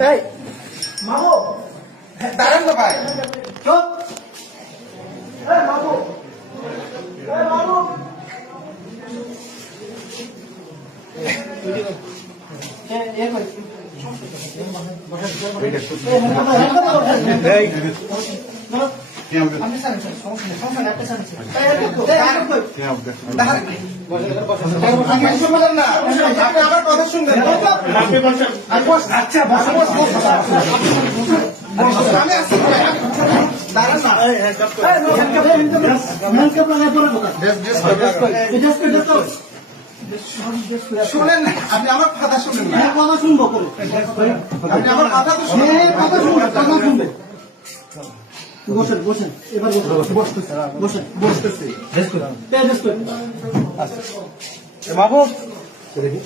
তাই মামু দাঁড়ান না ভাই চুপ মামু মামু আমার কথা শুনবেন আচ্ছা আমি আসছি শোনেন না আপনি আমার কথা শুনেন না কথা শুনবো আপনি আমার কথা তো কথা শুনবেন কথা শুনবে বসেন বসেন এবার বসতেছে বসেন বসতেছে বাবু দেখি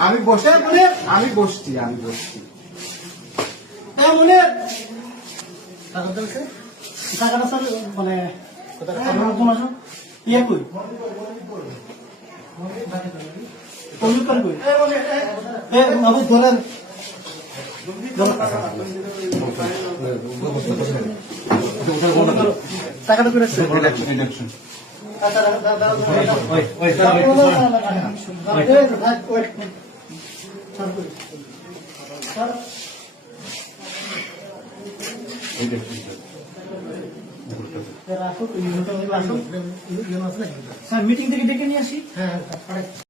আমি বসে আমি বসছি মনে টাকাটা স্যার মানে ইয়ে কই ধরেন টাকাটা করে স্যার মিটিং থেকে ডেকে নিয়ে আসি। হ্যাঁ